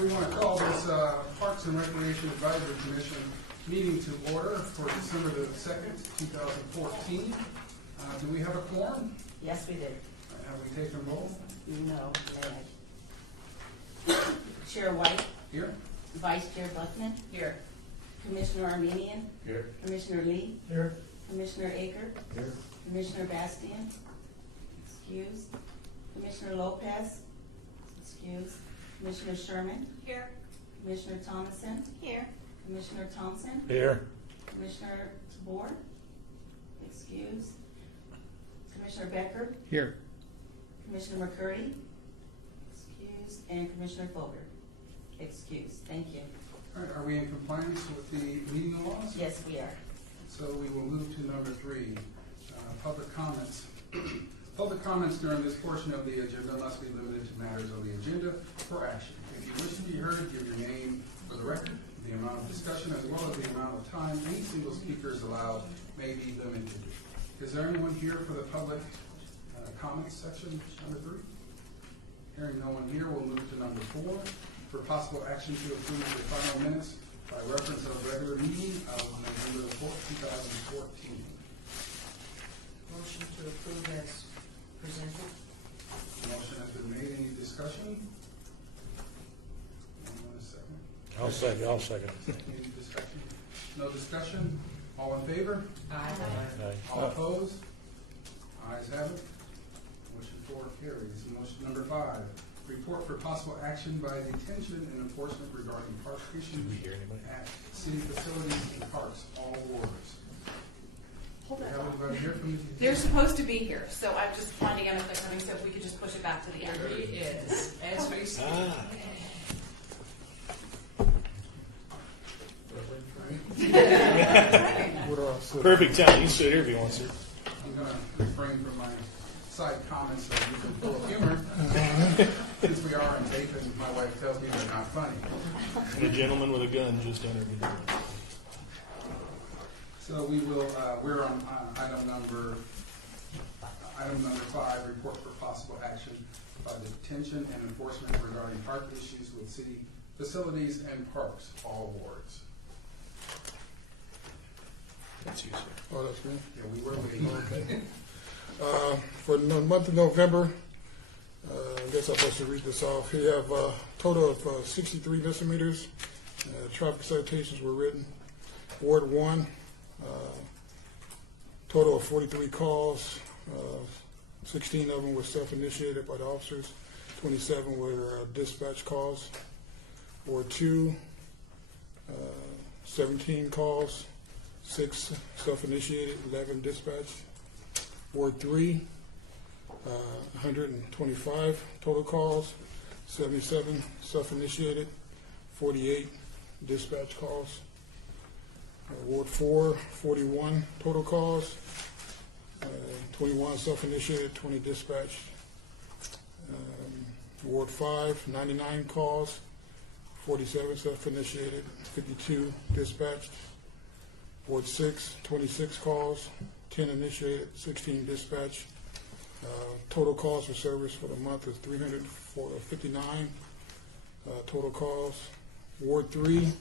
We want to call this Parks and Recreation Advisory Commission meeting to order for December the 2nd, 2014. Do we have a quorum? Yes, we did. Have we taken roll? No, may I? Chair White, Here? Vice Chair Buckman. Here. Commissioner Armenian. Here. Commissioner Lee. Here. Commissioner Aker. Here. Commissioner Bastian. Excuse. Commissioner Lopez. Excuse. Commissioner Sherman. Here. Commissioner Thomason. Here. Commissioner Thompson. Here. Commissioner Tabor. Excuse. Commissioner Becker. Here. Commissioner McCurdy. Excuse. And Commissioner Folger. Excuse. Thank you. All right, are we in compliance with the meeting laws? Yes, we are. So we will move to number 3, public comments. Public comments during this portion of the agenda must be limited to matters on the agenda for action. If you wish to be heard, give your name for the record. The amount of discussion as well as the amount of time any single speaker is allowed may be limited. Is there anyone here for the public comments section, number 3? Hearing no one here, we'll move to number 4. For possible action to approve the final minutes by reference of regular meeting of November the 4th, 2014. Motion to approve as presented. Motion has been made. Any discussion? One second. I'll second. Any discussion? No discussion? All in favor? Aye. All opposed? Ayes have it. Motion 4 carries. Motion number 5. Report for possible action by detention and enforcement regarding park issues at city facilities and parks, all wards. Hold Have anybody here from the? They're supposed to be here, so I'm just finding out if they're coming, so if we could just push it back to the end. There he is, as we speak. Perfect time. You sit here if you want to. I'm going to refrain from my side comments so you can full of humor. Since we are on tape and my wife tells me they're not funny. And a gentleman with a gun just entered. So we will, we're on item number 5, report for possible action by detention and enforcement regarding park issues with city facilities and parks, all wards. That's you, sir. Oh, that's me. Yeah, we were waiting. For the month of November, I guess I'm supposed to read this off. We have a total of 63 misdemeanors. Traffic citations were written. Ward 1, total of 43 calls. 16 of them were self-initiated by the officers. 27 were dispatch calls. Ward 2, 17 calls. 6 self-initiated, 11 dispatched. Ward 3, 125 total calls, 77 self-initiated, 48 dispatch calls. Ward 4, 41 total calls, 21 self-initiated, 20 dispatched. Ward 5, 99 calls, 47 self-initiated, 52 dispatched. Ward 6, 26 calls, 10 initiated, 16 dispatched. Total calls for service for the month is 359 total calls. Ward 3,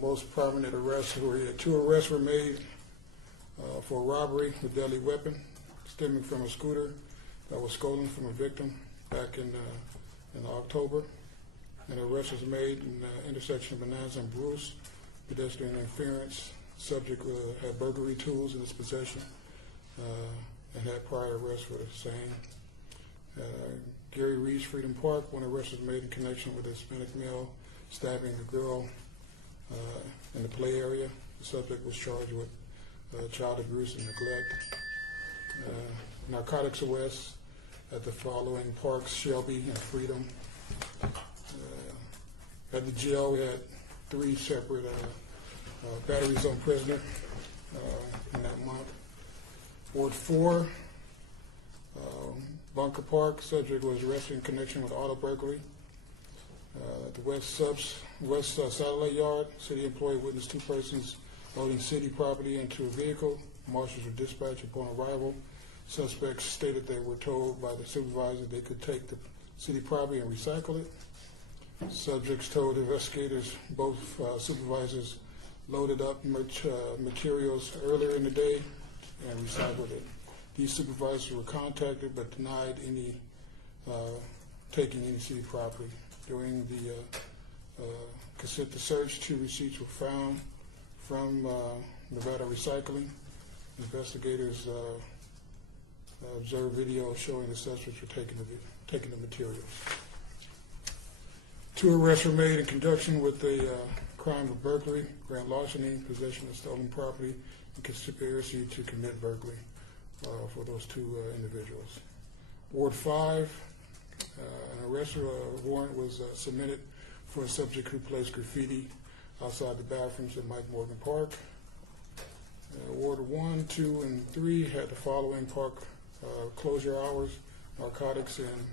most prominent arrests were here. 2 arrests were made for robbery with deadly weapon stemming from a scooter that was stolen from a victim back in October. An arrest was made in the intersection of Bonanza and Bruce. Pedestrian interference. Subject had burglary tools in his possession and had prior arrests for the same. Gary Reed's Freedom Park, 1 arrest was made in connection with a Hispanic male stabbing a girl in the play area. The subject was charged with child abuse and neglect. Narcotics arrests at the following parks: Shelby and Freedom. At the jail, we had 3 separate batteries on prisoner in that month. Ward 4, Bunker Park, subject was arrested in connection with auto burglary. At the West Satellite Yard, city employee witnessed 2 persons loading city property into a vehicle. Marshals were dispatched upon arrival. Suspects stated they were told by the supervisor they could take the city property and recycle it. Subjects told investigators both supervisors loaded up materials earlier in the day and recycled it. These supervisors were contacted but denied any taking any city property. During the consent to search, 2 receipts were found from Nevada Recycling. Investigators observed video showing the suspects were taking the materials. 2 arrests were made in conjunction with the crime of burglary, grand larceny, possession of stolen property, and conspiracy to commit burglary for those 2 individuals. Ward 5, an arrest warrant was submitted for a subject who placed graffiti outside the bathrooms at Mike Morgan Park. Ward 1, 2, and 3 had the following park closure hours, narcotics, and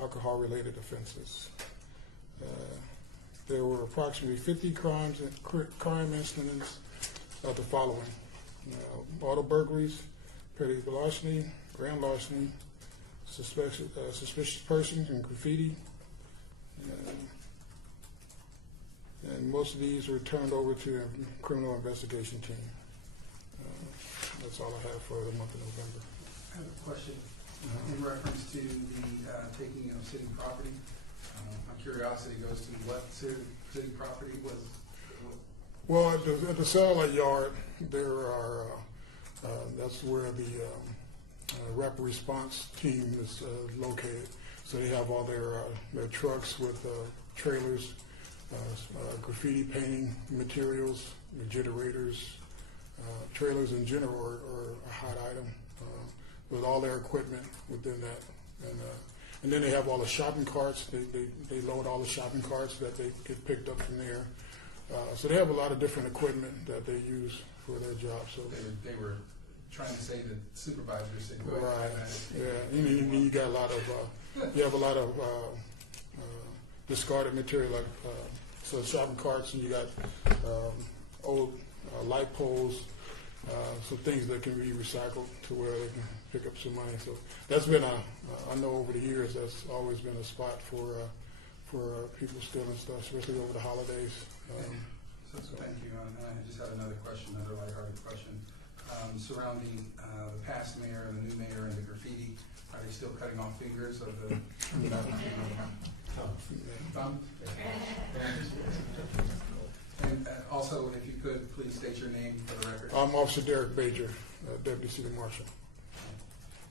alcohol-related offenses. There were approximately 50 crime incidents of the following: auto burglaries, petty larceny, grand larceny, suspicious persons, and graffiti. And most of these were turned over to a criminal investigation team. That's all I have for the month of November. I have a question in reference to the taking of city property. My curiosity goes to what city property was. Well, at the satellite yard, there are, that's where the rapid response team is located. So they have all their trucks with trailers, graffiti painting materials, the generators, trailers in general are a hot item, with all their equipment within that. And then they have all the shopping carts. They load all the shopping carts that they get picked up from there. So they have a lot of different equipment that they use for their job. So They were trying to say that supervisors said, go right, ahead. yeah. You got a lot of you have a lot of discarded material, like so shopping carts, and you got old light poles, some things that can be recycled to where they can pick up some money. So that's been I know over the years that's always been a spot for people stealing stuff, especially over the holidays. So thank you. And I just had another question, another lighthearted question. Surrounding the past mayor and the new mayor and the graffiti, are they still cutting off fingers of the thumb? And also, if you could, please state your name for the record. I'm Officer Derek Bajer, Deputy City Marshal.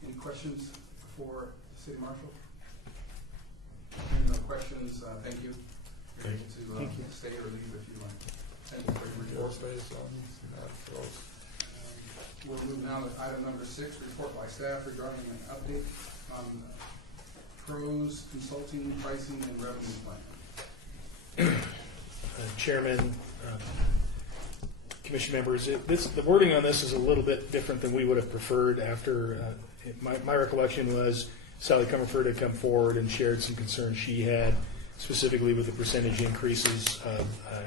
Any questions for the City Marshal? Hearing no questions, thank you. You're able to stay or leave if you like. Thank you for your report. We'll move now to item number 6, report by staff regarding an update on PROS consulting, pricing, and revenue plan. Chairman, Commission members, the wording on this is a little bit different than we would have preferred. After my recollection was Sally Comerford had come forward and shared some concerns she had, specifically with the percentage increases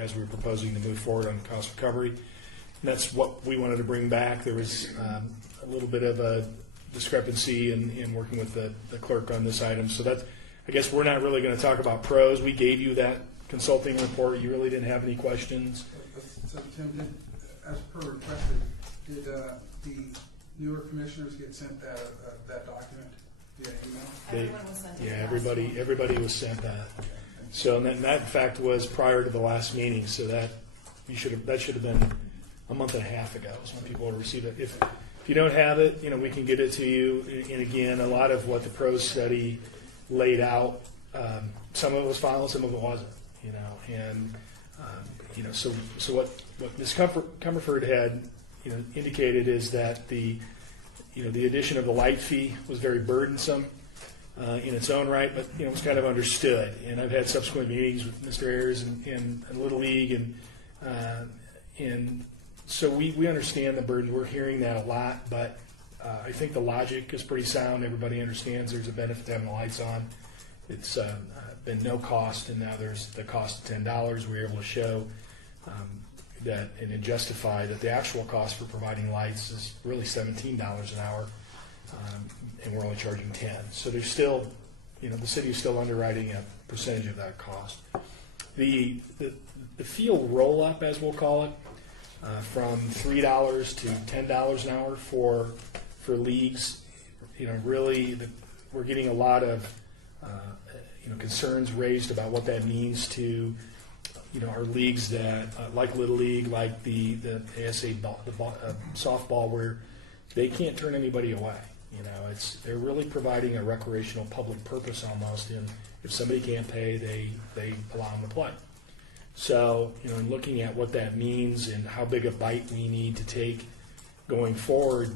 as we were proposing to move forward on cost recovery. And that's what we wanted to bring back. There was a little bit of a discrepancy in working with the clerk on this item. So that, I guess we're not really going to talk about PROS. We gave you that consulting report. You really didn't have any questions. So Tim, as per requested, did the newer commissioners get sent that document via email? Everyone was sent it. Yeah, everybody was sent that. So and that in fact was prior to the last meeting. So that should have been a month and a half ago is when people will receive it. If you don't have it, we can get it to you. And again, a lot of what the PROS study laid out, some of it was final, some of it wasn't. And so what Ms. Comerford had indicated is that the addition of the light fee was very burdensome in its own right, but it was kind of understood. And I've had subsequent meetings with Mr. Ayers and Little League, and so we understand the burden. We're hearing that a lot, but I think the logic is pretty sound. Everybody understands there's a benefit to having the lights on. It's been no cost, and now there's the cost of $10. We were able to show that and justify that the actual cost for providing lights is really $17 an hour, and we're only charging $10. So there's still, the city is still underwriting a percentage of that cost. The field roll-up, as we'll call it, from $3 to $10 an hour for leagues, really we're getting a lot of concerns raised about what that means to our leagues that like Little League, like the ASA softball, where they can't turn anybody away. They're really providing a recreational public purpose almost, and if somebody can't pay, they allow them to play. So, in looking at what that means and how big a bite we need to take going forward,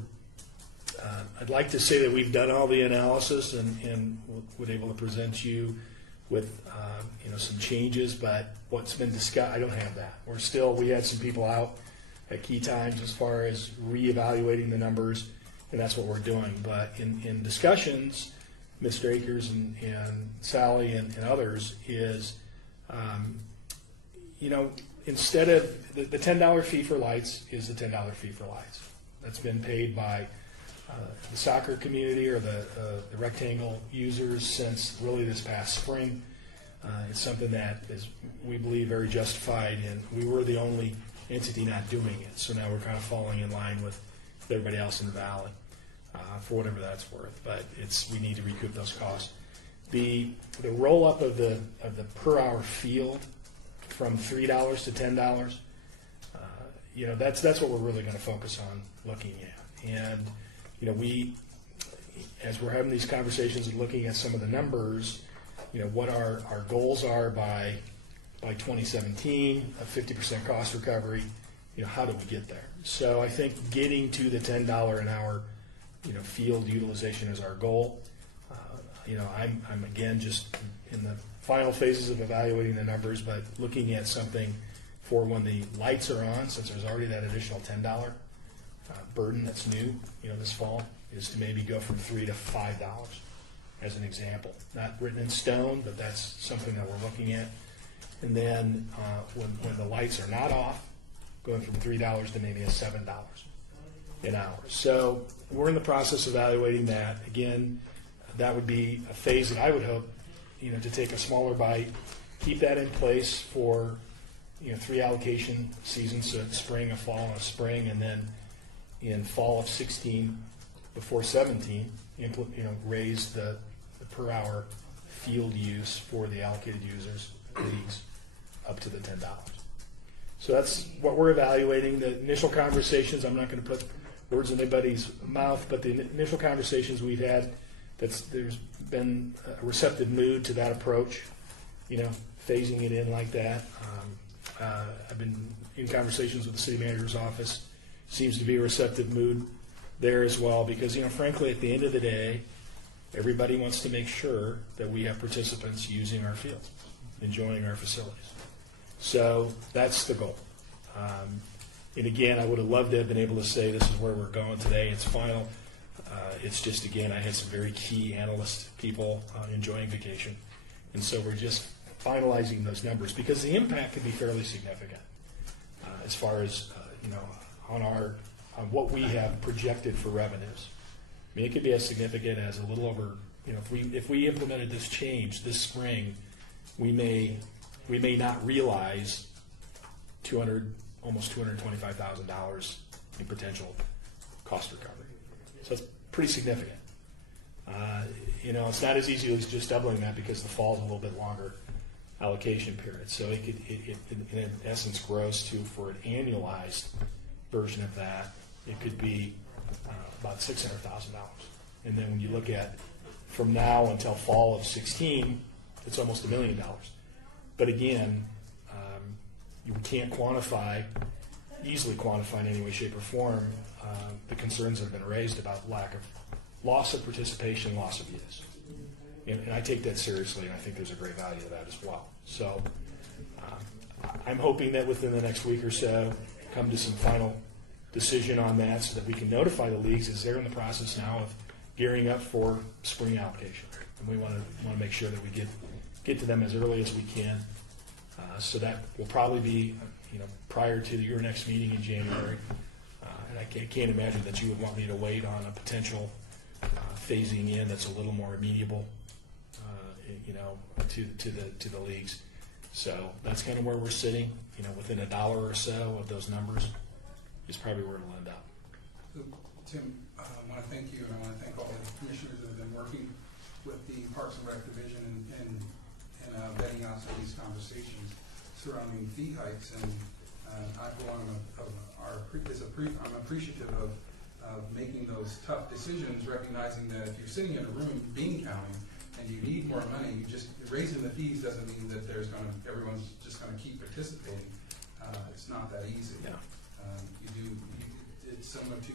I'd like to say that we've done all the analysis and we're able to present you with some changes, but what's been discussed, I don't have that. We had some people out at key times as far as reevaluating the numbers, and that's what we're doing. But in discussions, Mr. Akers and Sally and others is, instead of the $10 fee for lights is the $10 fee for lights. That's been paid by the soccer community or the rectangle users since really this past spring. It's something that is, we believe, very justified, and we were the only entity not doing it. So now we're kind of falling in line with everybody else in the valley for whatever that's worth. But we need to recoup those costs. The roll up of the per hour field from $3 to $10, that's what we're really going to focus on looking at. And we, as we're having these conversations and looking at some of the numbers, what our goals are by 2017, a 50% cost recovery, how do we get there? So I think getting to the $10 an hour, field utilization is our goal. I'm again just in the final phases of evaluating the numbers, but looking at something for when the lights are on, since there's already that additional $10 burden that's new, this fall, is to maybe go from $3 to $5 as an example. Not written in stone, but that's something that we're looking at. And then when the lights are not off, going from $3 to maybe a $7 an hour. So we're in the process of evaluating that. Again, that would be a phase that I would hope, to take a smaller bite, keep that in place for, 3 allocation seasons, so spring, a fall, and a spring, and then in fall of 16, before 17, raise the per hour field use for the allocated users, leagues, up to the $10. So that's what we're evaluating. The initial conversations, I'm not going to put words in anybody's mouth, but the initial conversations we've had, there's been a receptive mood to that approach, phasing it in like that. I've been in conversations with the city manager's office. Seems to be a receptive mood there as well, because, frankly, at the end of the day, everybody wants to make sure that we have participants using our fields, enjoying our facilities. So that's the goal. And again, I would have loved to have been able to say this is where we're going today. It's final. It's just, again, I had some very key analyst people enjoying vacation. And so we're just finalizing those numbers, because the impact could be fairly significant as far as, on what we have projected for revenues. I mean, it could be as significant as a little over, if we implemented this change this spring, we may not realize almost $225,000 in potential cost recovery. So it's pretty significant. It's not as easy as just doubling that, because the fall's a little bit longer allocation period. So it in essence grows to, for an annualized version of that, it could be about $600,000. And then when you look at from now until fall of 16, it's almost $1 million. But again, you can't easily quantify in any way, shape, or form the concerns that have been raised about lack of loss of participation, loss of use. And I take that seriously, and I think there's a great value to that as well. So I'm hoping that within the next week or so, come to some final decision on that, so that we can notify the leagues, as they're in the process now of gearing up for spring allocation. And we want to make sure that we get to them as early as we can. So that will probably be prior to your next meeting in January. And I can't imagine that you would want me to wait on a potential phasing in that's a little more amenable, to the leagues. So that's kind of where we're sitting, within $1 or so of those numbers is probably where it'll end up. So, Tim, I want to thank you, and I want to thank all the commissioners that have been working with the Parks and Rec Division and vetting out some of these conversations surrounding fee hikes. And I, for one, I'm appreciative of making those tough decisions, recognizing that if you're sitting in a room, bean counting, and you need more money, raising the fees doesn't mean that everyone's just going to keep participating. It's not that easy. Yeah. It's similar to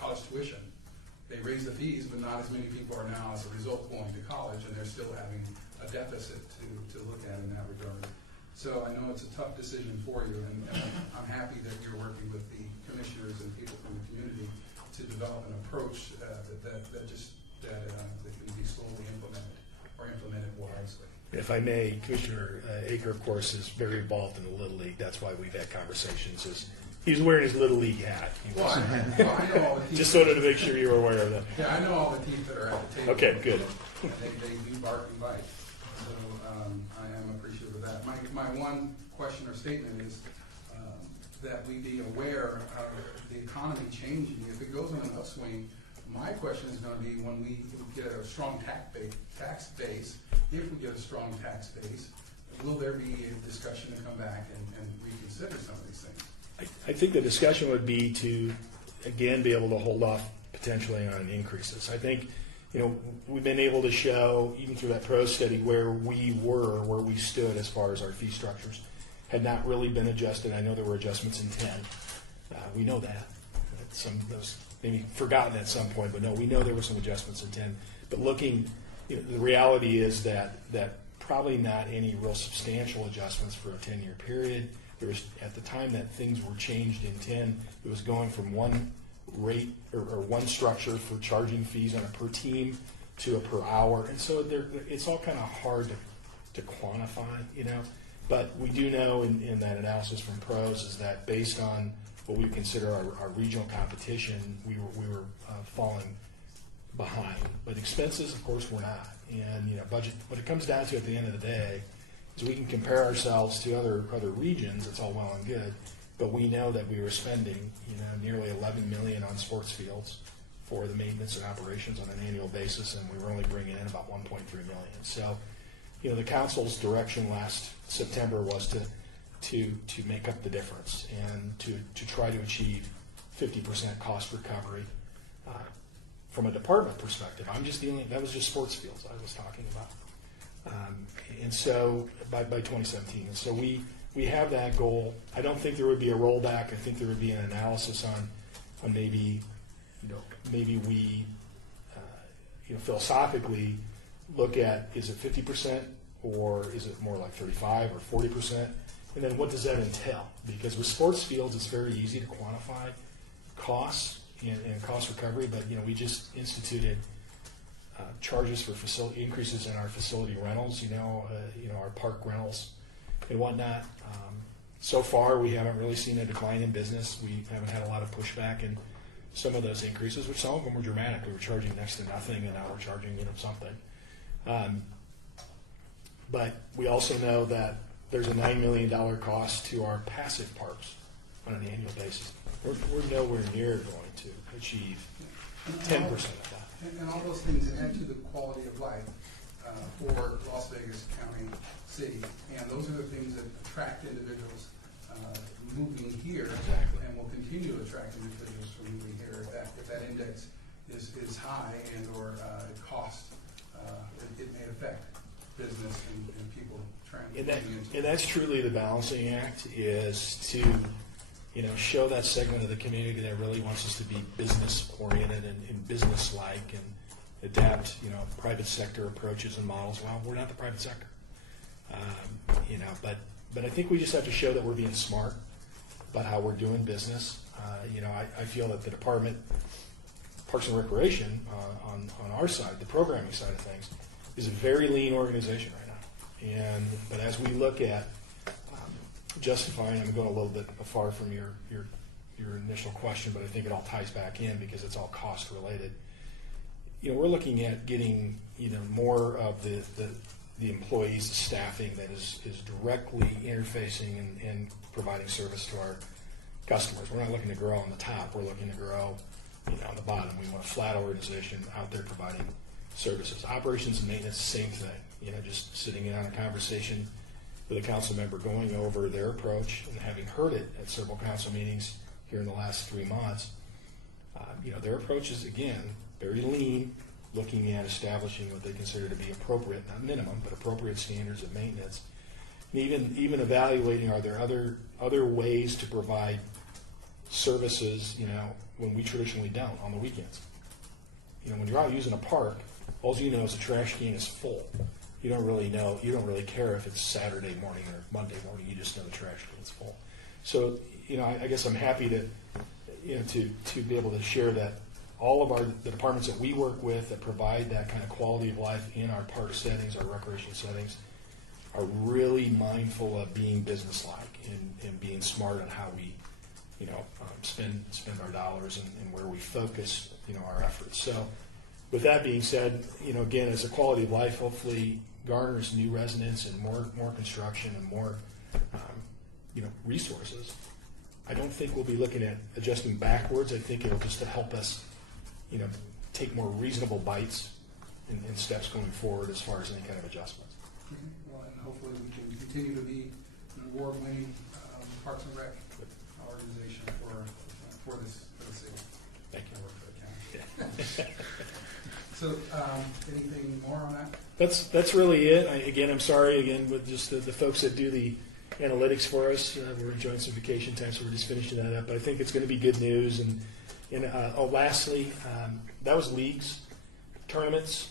college tuition. They raise the fees, but not as many people are now as a result going to college, and they're still having a deficit to look at in that regard. So I know it's a tough decision for you, and I'm happy that you're working with the commissioners and people from the community to develop an approach that can be slowly implemented or implemented wisely. If I may, Commissioner Aker, of course, is very involved in the Little League. That's why we've had conversations. He's wearing his Little League hat. Well, I know all the teams. Just wanted to make sure you were aware of that. Yeah, I know all the teams that are at the table. Okay, good. They do bark and bite. So I am appreciative of that. My one question or statement is that we be aware of the economy changing. If it goes on an upswing, my question is going to be when we get a strong tax base, if we get a strong tax base, will there be a discussion to come back and reconsider some of these things? I think the discussion would be to, again, be able to hold off potentially on increases. I think, we've been able to show, even through that pro study, where we stood as far as our fee structures had not really been adjusted. I know there were adjustments in 10. We know that. Some of those maybe forgotten at some point, but no, we know there were some adjustments in 10. But looking, the reality is that probably not any real substantial adjustments for a 10-year period. There was, at the time that things were changed in 10, it was going from one rate or one structure for charging fees on a per team to a per hour. And so it's all kind of hard to quantify, But we do know in that analysis from pros is that based on what we consider our regional competition, we were falling behind. But expenses, of course, were not. And budget. What it comes down to at the end of the day is we can compare ourselves to other regions. It's all well and good, but we know that we were spending nearly $11 million on sports fields for the maintenance and operations on an annual basis, and we were only bringing in about $1.3 million. So, the council's direction last September was to make up the difference and to try to achieve 50% cost recovery from a department perspective. That was just sports fields I was talking about. And so by 2017. And so we have that goal. I don't think there would be a rollback. I think there would be an analysis on maybe we philosophically look at, is it 50% or is it more like 35 or 40%? And then what does that entail? Because with sports fields, it's very easy to quantify costs and cost recovery, but we just instituted charges for facility increases in our facility rentals, our park rentals and whatnot. So far, we haven't really seen a decline in business. We haven't had a lot of pushback in some of those increases, which some of them were dramatic. We were charging next to nothing, and now we're charging something. But we also know that there's a $9 million cost to our passive parks on an annual basis. We're nowhere near going to achieve 10% of that. And all those things add to the quality of life for Las Vegas County, city. And those are the things that attract individuals moving here. Exactly. And will continue to attract individuals from moving here if that index is high and or it costs, it may affect business and people trying to get into. And that's truly the balancing act, is to show that segment of the community that really wants us to be business oriented and business like and adapt private sector approaches and models. Well, we're not the private sector, but I think we just have to show that we're being smart about how we're doing business. I feel that the department, Parks and Recreation, on our side, the programming side of things, is a very lean organization right now. But as we look at justifying, I'm going a little bit far from your initial question, but I think it all ties back in because it's all cost related. We're looking at getting more of the the employees, the staffing that is directly interfacing and providing service to our customers. We're not looking to grow on the top. We're looking to grow, on the bottom. We want a flat organization out there providing services. Operations and maintenance, same thing. Just sitting in on a conversation with a council member, going over their approach, and having heard it at several council meetings here in the last 3 months. Their approach is, again, very lean, looking at establishing what they consider to be appropriate, not minimum, but appropriate standards of maintenance. And even evaluating, are there other ways to provide services, when we traditionally don't, on the weekends. When you're out using a park, all you know is the trash can is full. You don't really care if it's Saturday morning or Monday morning. You just know the trash can is full. So, I guess I'm happy to be able to share that all of the departments that we work with that provide that kind of quality of life in our park settings, our recreation settings, are really mindful of being businesslike and being smart on how we, spend our dollars and where we focus, our efforts. So, with that being said, again, as a quality of life, hopefully garners new residents and more construction and more, resources. I don't think we'll be looking at adjusting backwards. I think it'll just help us, take more reasonable bites and steps going forward as far as any kind of adjustments. Well, and hopefully we can continue to be an award-winning Parks and Rec organization for the city. Thank you. I work for the county. So, anything more on that? That's really it. I'm sorry with just the folks that do the analytics for us. We're enjoying some vacation time, so we're just finishing that up. But I think it's going to be good news. And lastly, that was leagues, tournaments.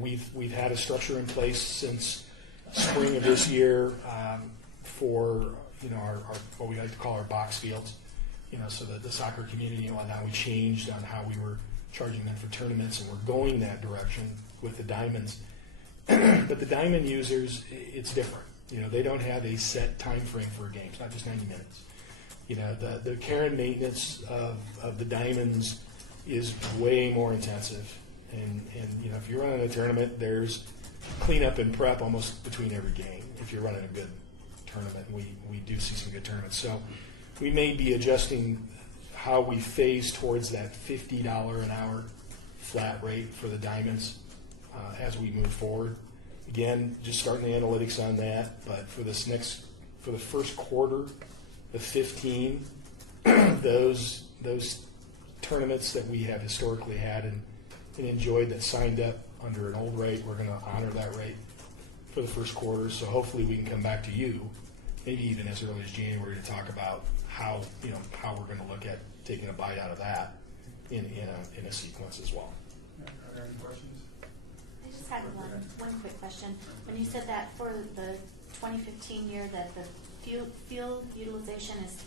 We've had a structure in place since spring of this year for our what we like to call our box fields. So that the soccer community and whatnot, we changed on how we were charging them for tournaments, and we're going that direction with the diamonds. But the diamond users, it's different. They don't have a set time frame for a game. It's not just 90 minutes. The care and maintenance of the diamonds is way more intensive. And if you're running a tournament, there's cleanup and prep almost between every game. If you're running a good tournament, we do see some good tournaments. So we may be adjusting how we phase towards that $50 an hour flat rate for the diamonds as we move forward. Again, just starting the analytics on that, but for the first quarter of 15, those tournaments that we have historically had and enjoyed that signed up under an old rate, we're going to honor that rate for the first quarter. So hopefully we can come back to you, maybe even as early as January, to talk about how we're going to look at taking a bite out of that in a sequence as well. Are there any questions? I just had one quick question. When you said that for the 2015 year that the field utilization is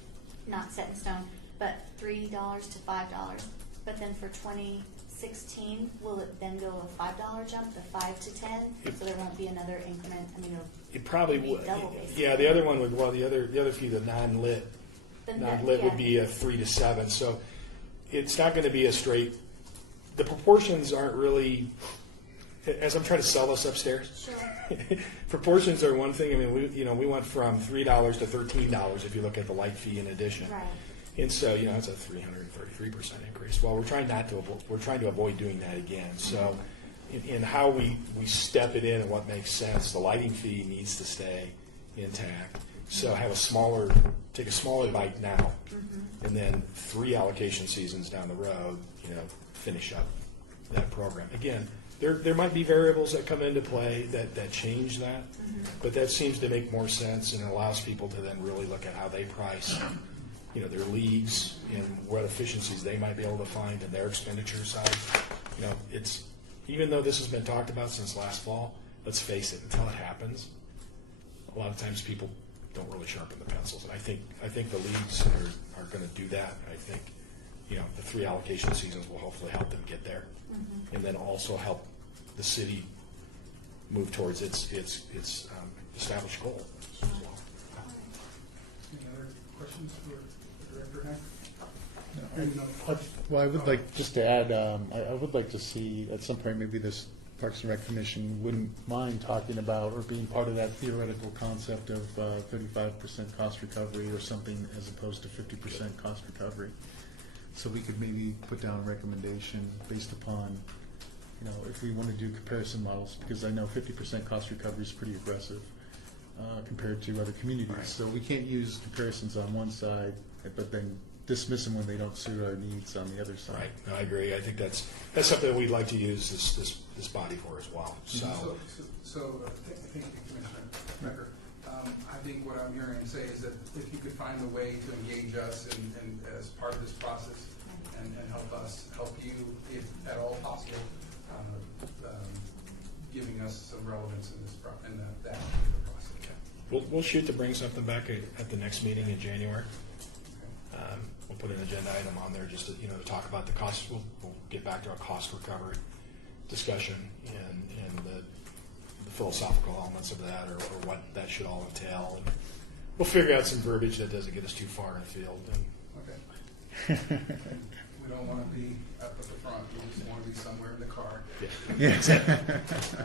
not set in stone, but $3 to $5, but then for 2016, will it then go a $5 jump, the 5 to 10? So there won't be another increment. It probably be would. double basically. Yeah, the other one would. Well, the other fee, the non-lit would be a 3 to 7. So it's not going to be a straight. The proportions aren't really. As I'm trying to sell this upstairs, Sure. proportions are one thing. We went from $3 to $13 if you look at the light fee in addition. Right. And so, it's a 333% increase. Well, we're trying to avoid doing that again. So, in how we step it in and what makes sense, the lighting fee needs to stay intact. So, take a smaller bite now, and then 3 allocation seasons down the road, finish up that program. Again, there might be variables that come into play that change that, but that seems to make more sense and allows people to then really look at how they price their leagues and what efficiencies they might be able to find in their expenditure side. It's even though this has been talked about since last fall, let's face it, until it happens, a lot of times people don't really sharpen the pencils. And I think the leagues are going to do that. I think the 3 allocation seasons will hopefully help them get there, and then also help the city move towards its established goal as well. Any other questions for Director Hack? Well, I would like just to add, I would like to see at some point maybe this Parks and Rec Commission wouldn't mind talking about or being part of that theoretical concept of 35% cost recovery or something as opposed to 50% cost recovery. So we could maybe put down a recommendation based upon, if we want to do comparison models, because I know 50% cost recovery is pretty aggressive compared to other communities. Right. So we can't use comparisons on one side, but then dismiss them when they don't suit our needs on the other side. Right, no, I agree. I think that's something we'd like to use this body for as well. So, Thank you, Commissioner Becker. I think what I'm hearing you say is that if you could find a way to engage us and as part of this process and help you, if at all possible, giving us some relevance in that particular process. we'll shoot to bring something back at the next meeting in January. We'll put an agenda item on there just to, to talk about the cost. We'll get back to our cost recovery discussion and the philosophical elements of that, or what that should all entail. And we'll figure out some verbiage that doesn't get us too far in the field. Okay. We don't want to be up at the front. We just want to be somewhere in the car. Yes.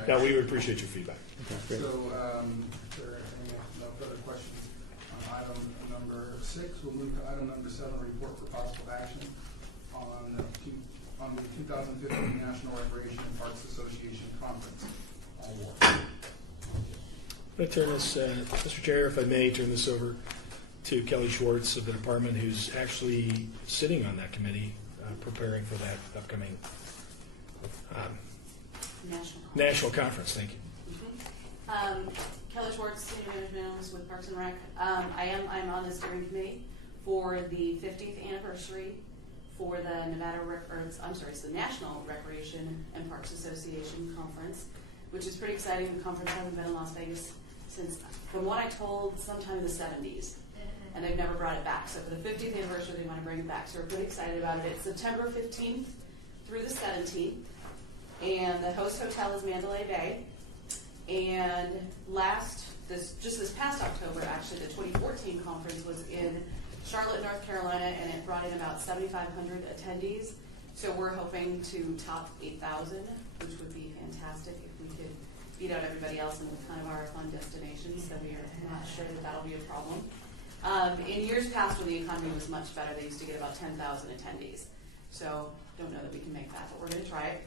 Yeah, we would appreciate your feedback. So, if there are no further questions on item number 6, we'll move to item number 7, report for possible action on the 2015 National Recreation and Parks Association Conference. All war. I'm going to turn this, Mr. Chair, if I may, turn this over to Kelly Schwartz of the department, who's actually sitting on that committee, preparing for that upcoming national conference. Thank you. Kelly Schwartz, Senior Management Analyst with Parks and Rec. I'm on the steering committee for the 50th anniversary for the it's the National Recreation and Parks Association Conference, which is pretty exciting. The conference hasn't been in Las Vegas since, from what I told, sometime in the 70s, and they've never brought it back. So for the 50th anniversary, they want to bring it back. So we're pretty excited about it. It's September 15th through the 17th, and the host hotel is Mandalay Bay. And this past October, actually, the 2014 conference was in Charlotte, North Carolina, and it brought in about 7,500 attendees. So we're hoping to top 8,000, which would be fantastic if we could beat out everybody else in kind of our fun destinations. So we are not sure that that'll be a problem. In years past, when the economy was much better, they used to get about 10,000 attendees. So don't know that we can make that, but we're going to try it.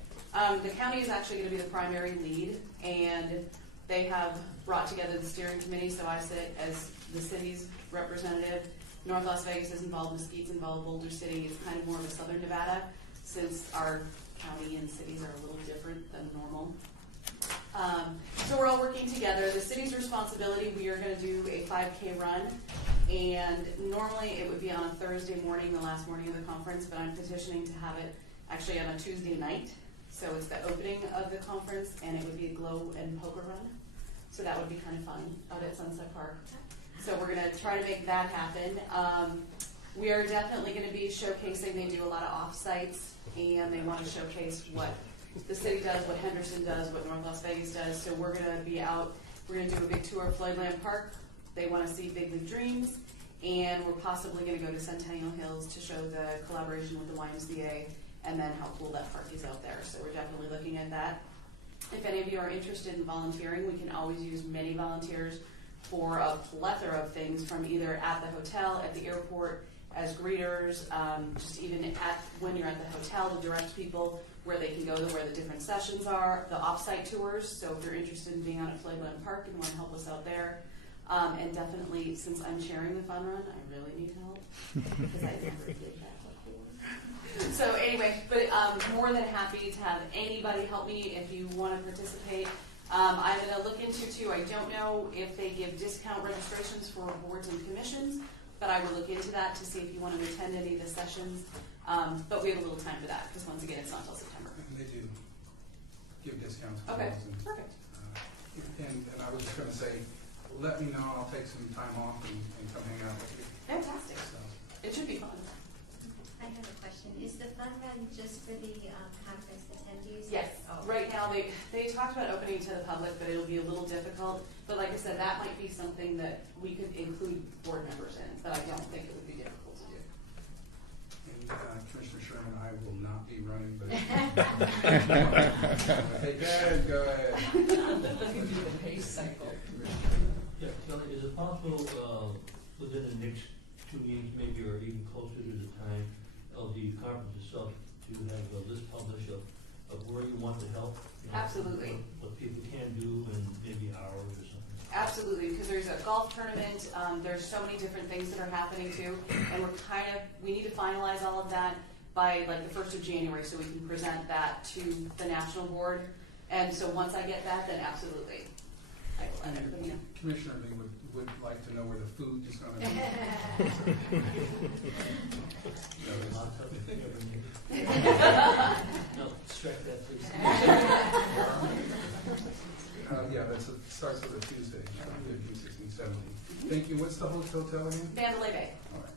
The county is actually going to be the primary lead, and they have brought together the steering committee, so I sit as the city's representative. North Las Vegas is involved, Mesquite's involved, Boulder City is kind of more of a southern Nevada, since our county and cities are a little different than normal. So we're all working together. The city's responsibility, we are going to do a 5K run, and normally it would be on a Thursday morning, the last morning of the conference, but I'm petitioning to have it actually on a Tuesday night. So it's the opening of the conference, and it would be a glow and poker run. So that would be kind of fun out at Sunset Park. So we're going to try to make that happen. We are definitely going to be showcasing, they do a lot of off-sites, and they want to showcase what the city does, what Henderson does, what North Las Vegas does. So we're going to be out, we're going to do a big tour of Floydland Park. They want to see Big League Dreams, and we're possibly going to go to Centennial Hills to show the collaboration with the YMCA and then how cool that park is out there. So we're definitely looking at that. If any of you are interested in volunteering, we can always use many volunteers for a plethora of things, from either at the hotel, at the airport, as greeters, just even when you're at the hotel to direct people where they can go to where the different sessions are, the off-site tours. So if you're interested in being out at Floydland Park and want to help us out there, and definitely, since I'm chairing the fun run, I really need help because I never did that before. So anyway, but more than happy to have anybody help me if you want to participate. I'm going to look into too, I don't know if they give discount registrations for boards and commissions, but I will look into that to see if you want to attend any of the sessions. But we have a little time for that because once again, it's not until September. And they do give discounts. Okay, perfect. And I was just going to say, let me know. I'll take some time off and come hang out with you. Fantastic. So, It should be fun. I have a question. Is the fun run just for the conference attendees? Yes. Oh. Right now, they talked about opening to the public, but it'll be a little difficult. But like I said, that might be something that we could include board members in, but I don't think it would be difficult to do. And Commissioner Sherman, I will not be running, but take that and go ahead. Let me do the pay cycle. Yeah, Kelly, is it possible, within the next 2 meetings, maybe, or even closer to the time of the conference itself, to have a list published of where you want the help? You know, Absolutely. What people can do and maybe hours or something. Absolutely, because there's a golf tournament, there's so many different things that are happening too, and we need to finalize all of that by like the 1st of January, so we can present that to the national board. And so once I get that, then absolutely, I will let everybody know. Commissioner Lee would like to know where the food is going to be. No, strike that, please. Yeah, starts with a Tuesday, 15, 16, 17. Thank you. What's the hotel again? Mandalay Bay. All right.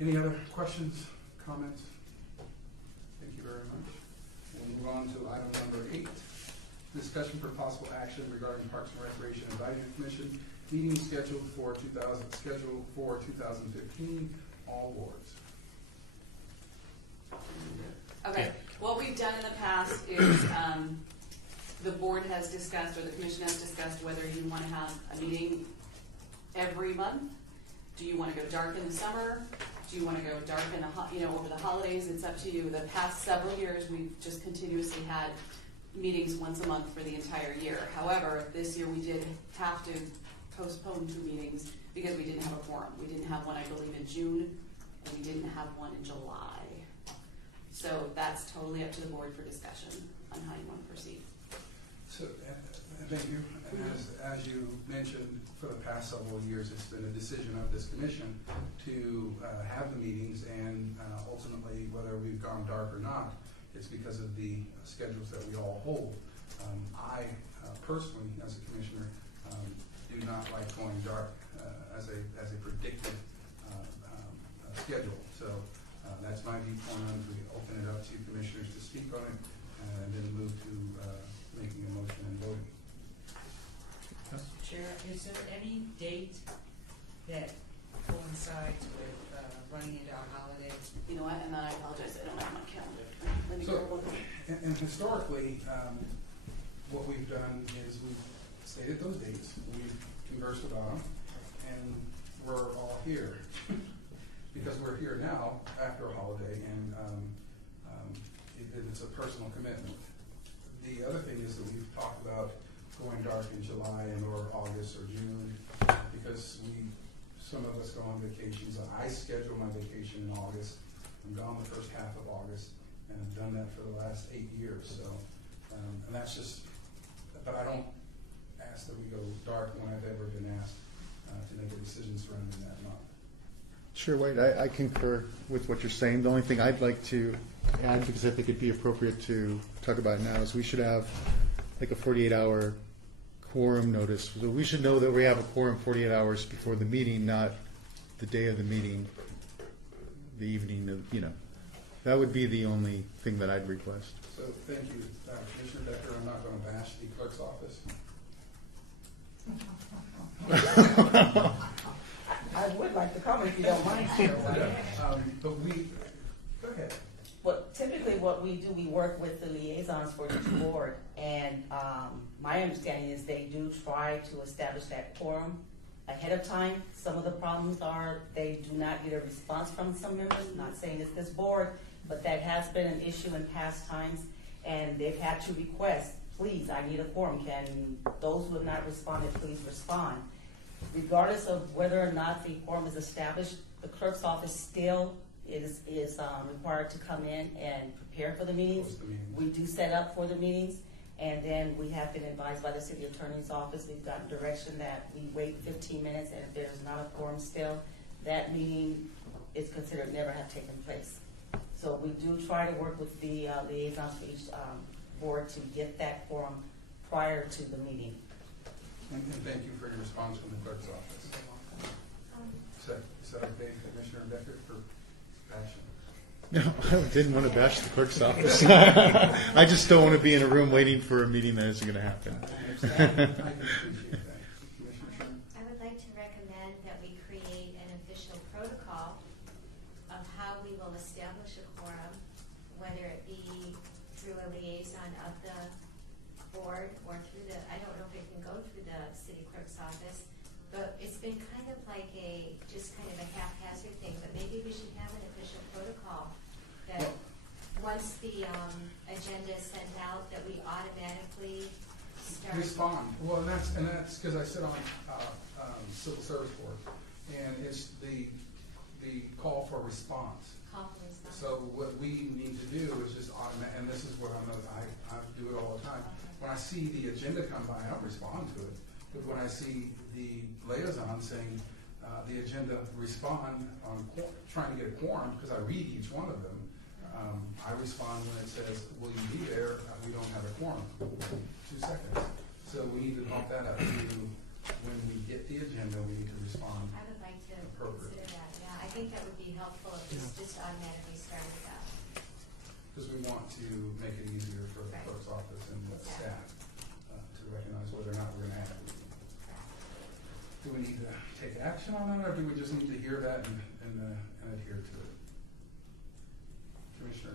Any other questions, comments? Thank you very much. We'll move on to item number 8. Discussion for possible action regarding Parks and Recreation Advisory Commission meeting scheduled for 2015, all wards. Okay, what we've done in the past is, the board has discussed, or the commission has discussed, whether you want to have a meeting every month. Do you want to go dark in the summer? Do you want to go dark in the, over the holidays? It's up to you. The past several years, we've just continuously had meetings once a month for the entire year. However, this year we did have to postpone 2 meetings because we didn't have a quorum. We didn't have one, I believe, in June, and we didn't have one in July. So that's totally up to the board for discussion on how you want to proceed. So, thank you. As you mentioned, for the past several years, it's been a decision of this commission to have the meetings, and ultimately, whether we've gone dark or not, it's because of the schedules that we all hold. I personally, as a commissioner, do not like going dark as a predictive schedule. So that's my viewpoint on it. We open it up to commissioners to speak on it, and then move to making a motion and voting. Chair, is there any date that coincides with running into our holiday? You know what, and then I apologize, I don't have my calendar. Let me So- grab one. And historically, what we've done is we've stated those dates, we've conversed about them, and we're all here. Because we're here now after a holiday, and it's a personal commitment. The other thing is that we've talked about going dark in July and or August or June, because some of us go on vacations. I schedule my vacation in August. I'm gone the first half of August, and I've done that for the last 8 years. So, and that's just, but I don't ask that we go dark when I've ever been asked to make a decision surrounding that month. Sure, Wade, I concur with what you're saying. The only thing I'd like to add, because I think it'd be appropriate to talk about now, is we should have like a 48-hour quorum notice. So we should know that we have a quorum 48 hours before the meeting, not the day of the meeting, the evening of, That would be the only thing that I'd request. So thank you, Commissioner Becker. I'm not going to bash the clerk's office. I would like to comment if you don't mind, Chair White. But go ahead. Well, typically what we do, we work with the liaisons for each board, and my understanding is they do try to establish that quorum ahead of time. Some of the problems are they do not get a response from some members, not saying it's this board, but that has been an issue in past times, and they've had to request, please, I need a quorum. Can those who have not responded please respond? Regardless of whether or not the quorum is established, the clerk's office still is required to come in and prepare for the meetings. Post the meetings. We do set up for the meetings, and then we have been advised by the city attorney's office, we've gotten direction that we wait 15 minutes, and if there's not a quorum still, that meeting is considered never have taken place. So we do try to work with the liaisons for each board to get that quorum prior to the meeting. And thank you for your response from the clerk's office. Is that okay, Commissioner Becker, for bashing? No, I didn't want to bash the clerk's office. I just don't want to be in a room waiting for a meeting that isn't going to happen. I understand. I can appreciate that. Commissioner Sherman? I would like to recommend that we create an official protocol of how we will establish a quorum, whether it be through a liaison of the board or through the, I don't know if it can go through the city clerk's office, but it's been kind of like just kind of a haphazard thing, but maybe we should have an official protocol that once the agenda is sent out, that we automatically start. Respond. Well, and that's because I sit on Civil Service Board, and it's the call for response. Call for response. So what we need to do is just automate, and this is what I do it all the time. When I see the agenda come by, I'll respond to it. But when I see the liaison saying the agenda respond on trying to get a quorum, because I read each one of them, I respond when it says, will you be there? We don't have a quorum. 2 seconds. So we need to bump that up to when we get the agenda, we need to respond. I would like to Appropriate. consider that, yeah. I think that would be helpful if it's just automatically started that. Because we want to make it easier for the Right. clerk's office and the staff to recognize whether or not we're going to have it. Do we need to take action on that, or do we just need to hear that and adhere to it? Commissioner?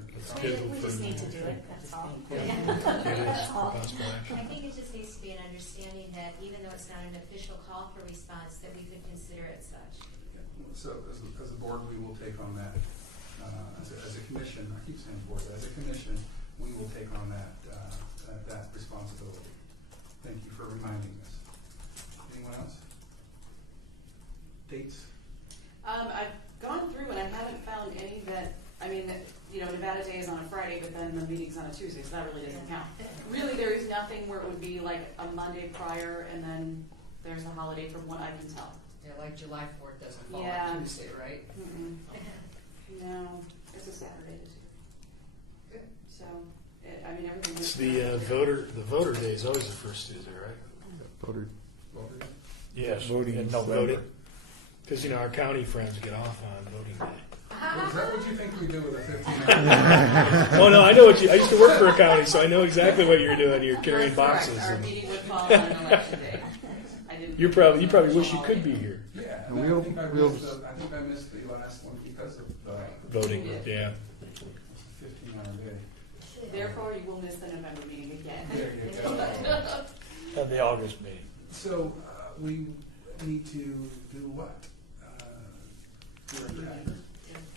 We just need to do it, that's all. It is for possible action. I think it just needs to be an understanding that even though it's not an official call for response, that we could consider it such. So as a board, we will take on that, as a commission, I keep saying board, as a commission, we will take on that responsibility. Thank you for reminding us. Anyone else? Dates? I've gone through and I haven't found any that, Nevada Day is on a Friday, but then the meeting's on a Tuesday, so that really doesn't count. Really, there is nothing where it would be like a Monday prior and then there's a holiday from what I can tell. Yeah, like July 4th doesn't fall Yeah. on Tuesday, right? Mm-mm. No, it's a Saturday this year. Good. So, everything. It's is- the voter day is always the first Tuesday, right? Voter. Voted? Yes. Voting in November. Voting. Because, our county friends get off on voting day. Is that what you think we do with a 15-hour? Oh, no, I know I used to work for a county, so I know exactly what you're doing. You're carrying That's correct. boxes. Our and meeting would fall on an election day. you probably wish you could be here. Yeah, And and we'll- I think I missed the last one because of Voting, You did. yeah. 15-hour day. Therefore, you will miss the November meeting again. There you go. And the August meeting. So we need to do what?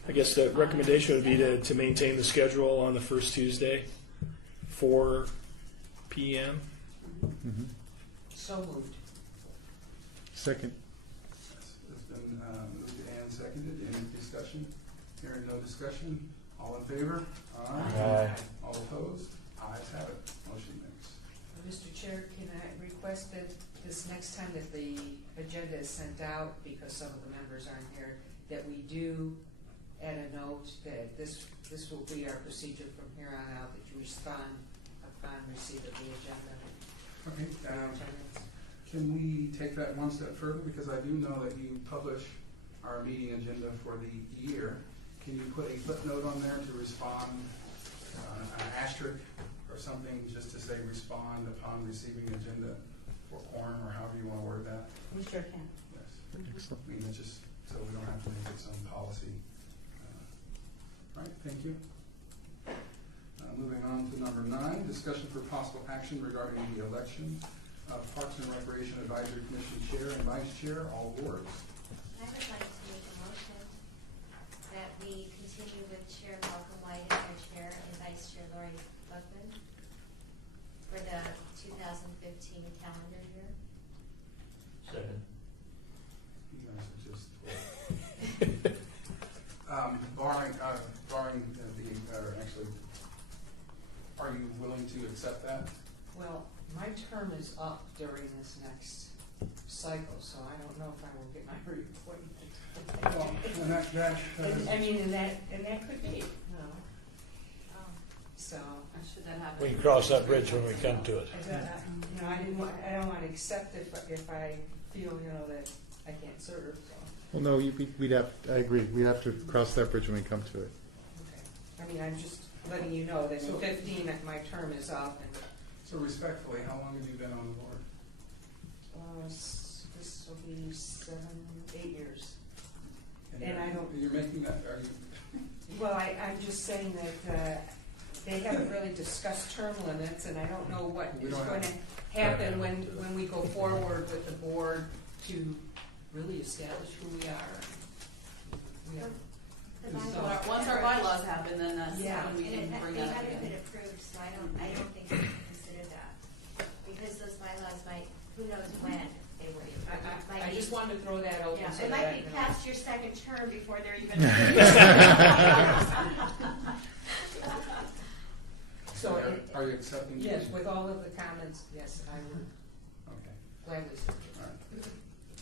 I guess the recommendation would be to maintain the schedule on the first Tuesday, 4 p.m. Mhm. So moved. Second. It's been moved and seconded. Any discussion? Hearing no discussion. All in favor? Aye. All opposed? Ayes have it. Motion makes. Mr. Chair, can I request that this next time that the agenda is sent out, because some of the members aren't here, that we do add a note that this will be our procedure from here on out, that you respond upon receipt of the agenda. Okay. for your attendance. Can we take that one step further? Because I do know that you publish our meeting agenda for the year. Can you put a footnote on there to respond, an asterisk or something, just to say respond upon receiving agenda for quorum, or however you want to word that? We sure can. Yes. Excellent. I mean, it's just so we don't have to make it some policy. Right, thank you. Moving on to number 9, discussion for possible action regarding the election of Parks and Recreation Advisory Commission Chair and Vice Chair, all boards. I would like to make a motion that we continue with Chair Malcolm White as our chair and Vice Chair Lori Buckman for the 2015 calendar year. Second. You guys are just barring actually, are you willing to accept that? Well, my term is up during this next cycle, so I don't know if I will get my reappointment. Well, and And that could be, so. Should that happen? We can cross that bridge when we come to it. I don't want to accept it if I feel, that I can't serve, so. Well, no, I agree. We'd have to cross that bridge when we come to it. Okay. I'm just letting you know that in So- 15, that my term is up, and so respectfully, how long have you been on the board? this will be 8 years. And you're- I don't- You're making that, are you? Well, I'm just saying that they haven't really discussed term limits, and I don't know what We is don't going have- to happen when we go forward with the board to really establish who we are. We have- The So- bylaws- Once our bylaws happen, then that's Yeah. when we And can bring they that up haven't been again. approved, so I don't think we can consider that. Because those bylaws might, who knows when they were. I just wanted to throw that open. Yeah, so it that might I be know. past your second term before they're even. So, it- Are you accepting? yes, with all of the comments, yes, I would Okay, gladly. all right.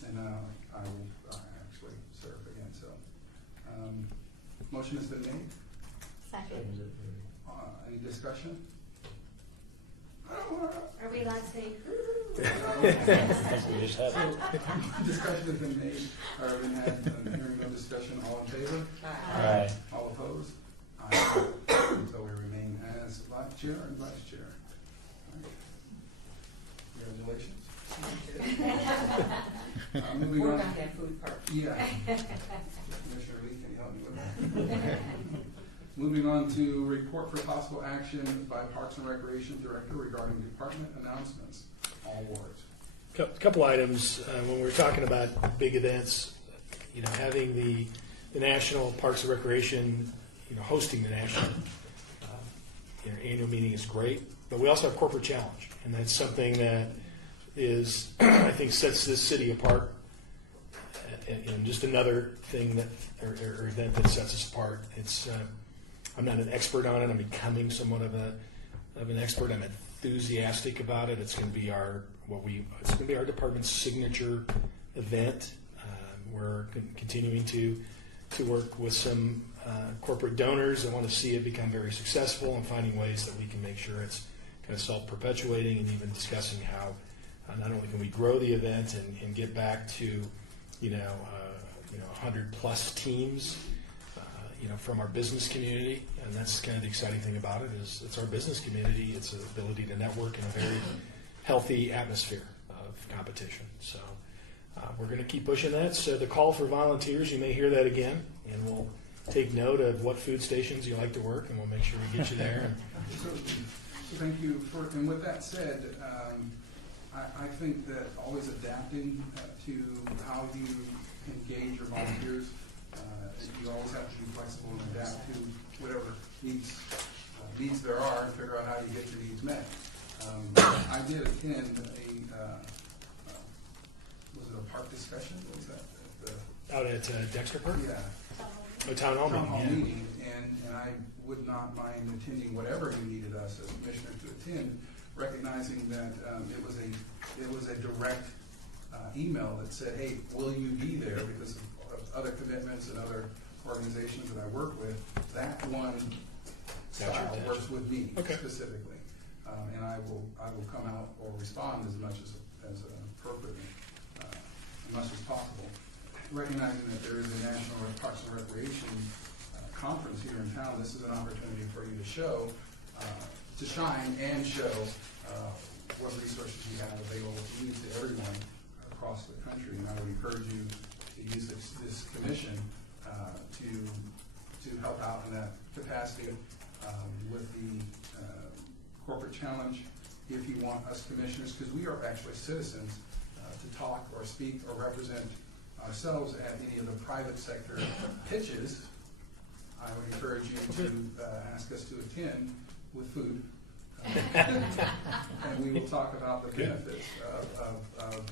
And I will actually serve again, so. Motion has been made. Second. Any discussion? Are we allowed to say, I think we just had it. Discussion has been made, or been had, hearing no discussion, all in favor? Aye. All opposed? Aye. So we remain as chair and vice chair. Congratulations. Moving Work on. on that food part. Yeah. Commissioner Lee, can you help me with that? Moving on to report for possible action by Parks and Recreation Director regarding department announcements, all wards. A couple items, when we're talking about big events, having the National Parks and Recreation, hosting the national annual meeting is great, but we also have Corporate Challenge, and that's something that is, I think, sets this city apart, and just another thing that, or event that sets us apart. It's, I'm not an expert on it. I'm becoming somewhat of an expert. I'm enthusiastic about it. It's going to be it's going to be our department's signature event. We're continuing to work with some corporate donors that want to see it become very successful, and finding ways that we can make sure it's kind of self-perpetuating, and even discussing how not only can we grow the event and get back to 100 plus teams from our business community, and that's kind of the exciting thing about it, is it's our business community. It's an ability to network in a very healthy atmosphere of competition. So we're going to keep pushing that. So the call for volunteers, you may hear that again, and we'll take note of what food stations you like to work, and we'll make sure we get you there. So thank you and with that said, I think that always adapting to how you engage your volunteers, you always have to be flexible and adapt to whatever needs there are, and figure out how you get your needs met. I did attend was it a park discussion? What was that? Out at Dexter Park? Yeah. Oh, town hall meeting. Meeting, and I would not mind attending whatever you needed us as commissioners to attend, recognizing that it was a direct email that said, hey, will you be there, because of other commitments and other organizations that I work with. That one style works with me specifically, and I will come out or respond as much as appropriately, as much as possible. Recognizing that there is a National Parks and Recreation conference here in town, this is an opportunity for you to shine and show what resources you have available to use to everyone across the country. And I would encourage you to use this commission to help out in that capacity with the corporate challenge. If you want us commissioners, because we are actually citizens, to talk or speak or represent ourselves at any of the private sector pitches, I would encourage you to ask us to attend with food. And we will talk about the benefits of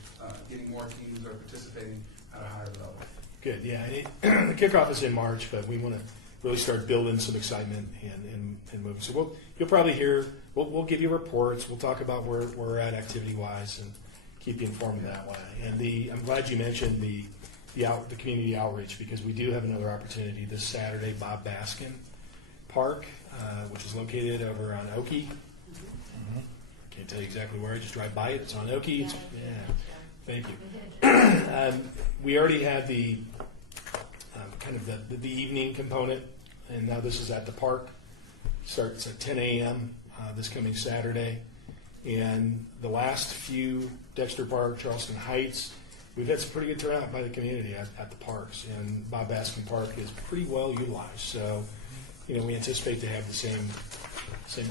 getting more teams or participating at a higher level. Good, yeah. The kickoff is in March, but we want to really start building some excitement and moving. So you'll probably hear, we'll give you reports, we'll talk about where we're at activity-wise and keep you informed that way. And I'm glad you mentioned the community outreach, because we do have another opportunity this Saturday, Bob Baskin Park, which is located over on Oki. Can't tell you exactly where. I just drive by it. It's on Oki. Yeah. Thank you. We already had the kind of the evening component, and now this is at the park. Starts at 10 a.m. This coming Saturday. And the last few, Dexter Park, Charleston Heights, we've had some pretty good turnout by the community at the parks. And Bob Baskin Park is pretty well utilized. So we anticipate to have the same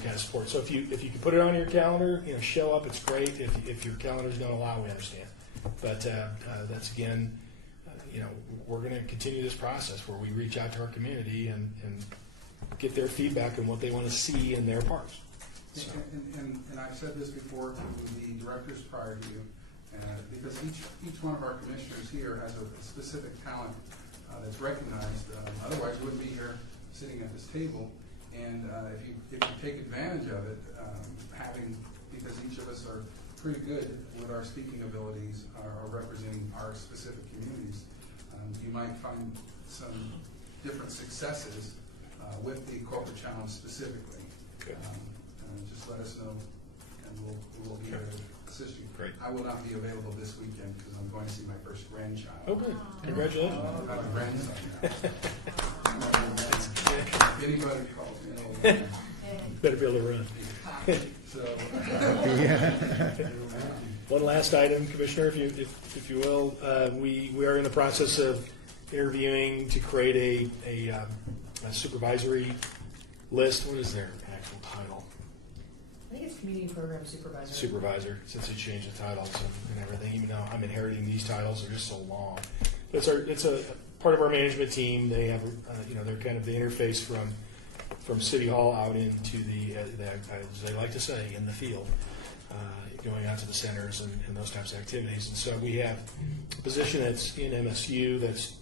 kind of support. So if you can put it on your calendar, show up. It's great. If your calendars don't allow, we understand. But that's again, we're going to continue this process where we reach out to our community and get their feedback on what they want to see in their parks. So. And I've said this before to the directors prior to you, because each one of our commissioners here has a specific talent that's recognized. Otherwise, you wouldn't be here sitting at this table. And if you take advantage of it, because each of us are pretty good with our speaking abilities, or representing our specific communities, you might find some different successes with the corporate challenge specifically. Just let us know, and we'll be here to assist you. Great. I will not be available this weekend because I'm going to see my first grandchild. Oh, good. Congratulations. I have a grandson now. If anybody calls me an old man. Better be able to run. So, one last item, Commissioner, if you will. We are in the process of interviewing to create a supervisory list. What is their actual title? I think it's Community Program Supervisor. Supervisor, since they changed the titles and everything. Even though I'm inheriting these titles, they're just so long. But it's a part of our management team. They have, they're kind of the interface from City Hall out into as they like to say, in the field, going out to the centers and those types of activities. And so we have a position that's in MSU that's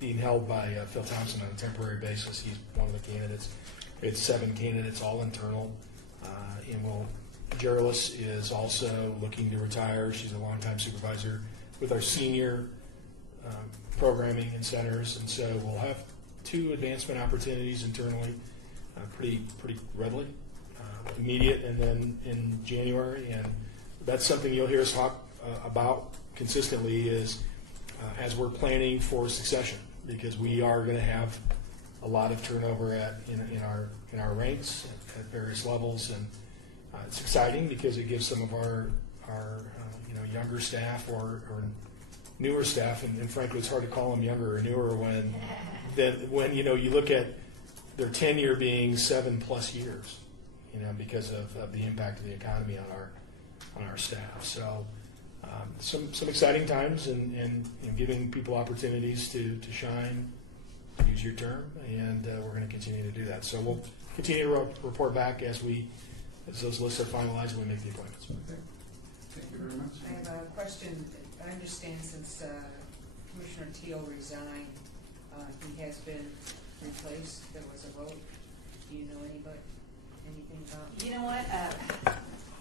being held by Phil Thompson on a temporary basis. He's one of the candidates. It's 7 candidates, all internal. Gerlis is also looking to retire. She's a longtime supervisor with our senior programming and centers, and so we'll have 2 advancement opportunities internally, pretty readily, immediate, and then in January. And that's something you'll hear us talk about consistently is as we're planning for succession, because we are going to have a lot of turnover in our ranks at various levels, and it's exciting because it gives some of our younger staff or newer staff, and frankly, it's hard to call them younger or newer when you look at their tenure being 7+ years, because of the impact of the economy on our staff. So some exciting times and giving people opportunities to shine, to use your term, and we're going to continue to do that. So we'll continue to report back as those lists are finalized and we make the appointments. Okay. Thank you very much. I have a question. I understand since Commissioner Teal resigned, he has been replaced. There was a vote. Do you know anything about? You know what?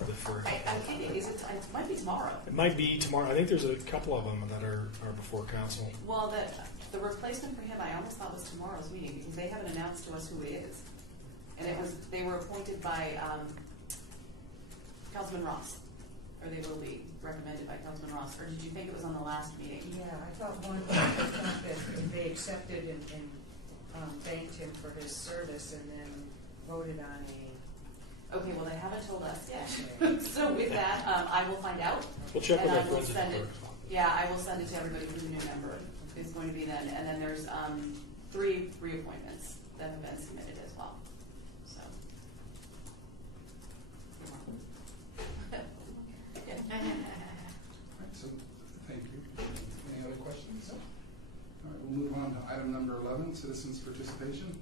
I think it might be tomorrow. It might be tomorrow. I think there's a couple of them that are before council. Well, the replacement for him, I almost thought was tomorrow's meeting because they haven't announced to us who it is, and they were appointed by Councilman Ross, or they will be recommended by Councilman Ross. Or did you think it was on the last meeting? Yeah, I thought that they accepted and thanked him for his service, and then voted on a. Okay, well, they haven't told us yet. So with that, I will find out. We'll check with and our I will friends at send the it. clerk's office. Yeah, I will send it to everybody who the new member is going to be then. And then there's 3 reappointments that have been submitted as well. So. All right, so thank you. Any other questions? All right, we'll move on to item number 11, citizens' participation.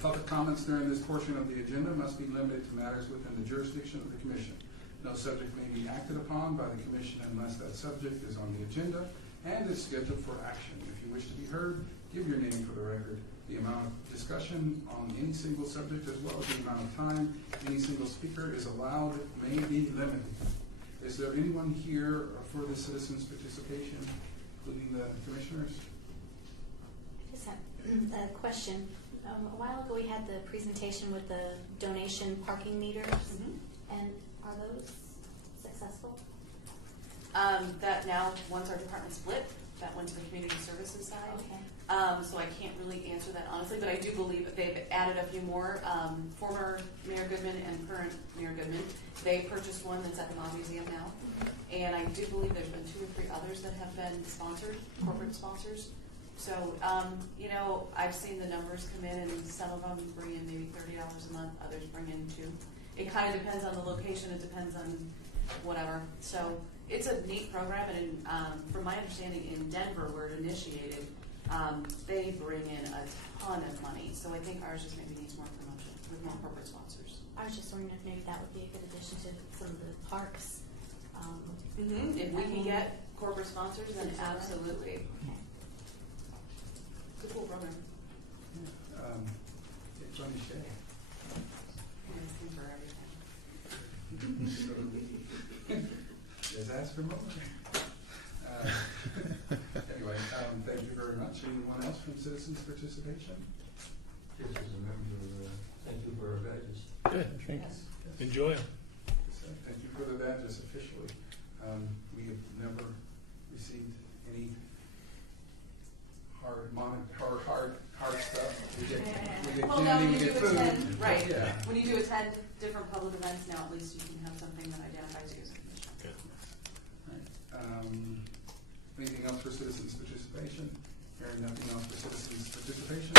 Public comments during this portion of the agenda must be limited to matters within the jurisdiction of the Commission. No subject may be acted upon by the Commission unless that subject is on the agenda and is scheduled for action. If you wish to be heard, give your name for the record. The amount of discussion on any single subject as well as the amount of time any single speaker is allowed may be limited. Is there anyone here for the citizens' participation, including the commissioners? I just have a question. A while ago, we had the presentation with the donation parking meters, and are those successful? That now, once our department split, that went to the community services side. Okay. So I can't really answer that honestly, but I do believe that they've added a few more. Former Mayor Goodman and current Mayor Goodman, they purchased one that's at the Mod Museum now. And I do believe there's been 2 or 3 others that have been sponsored, corporate sponsors. So, you know, I've seen the numbers come in, and some of them bring in maybe $30 a month, others bring in $2. It kind of depends on the location, it depends on whatever. So it's a neat program, and from my understanding, in Denver, where it initiated, they bring in a ton of money. So I think ours just maybe needs more promotion with more corporate sponsors. I was just wondering if maybe that would be a good addition to some of the parks. If we can get corporate sponsors, then absolutely. Okay. It's a cool program. It's on the day. Asking for everything. Just ask for more. Anyway, thank you very much. Anyone else from citizens participation? Just as a member, thank you for our badges. Good, thank Yes. you. Enjoy them. Thank you for the badges officially. We have never received any hard stuff. We get Well, no, candy, when we you get do food. attend, right, Yeah. when you do attend different public events now, at least you can have something that identifies you as a commissioner. Good. Right. Anything else for citizens participation? Hearing nothing else for citizens participation?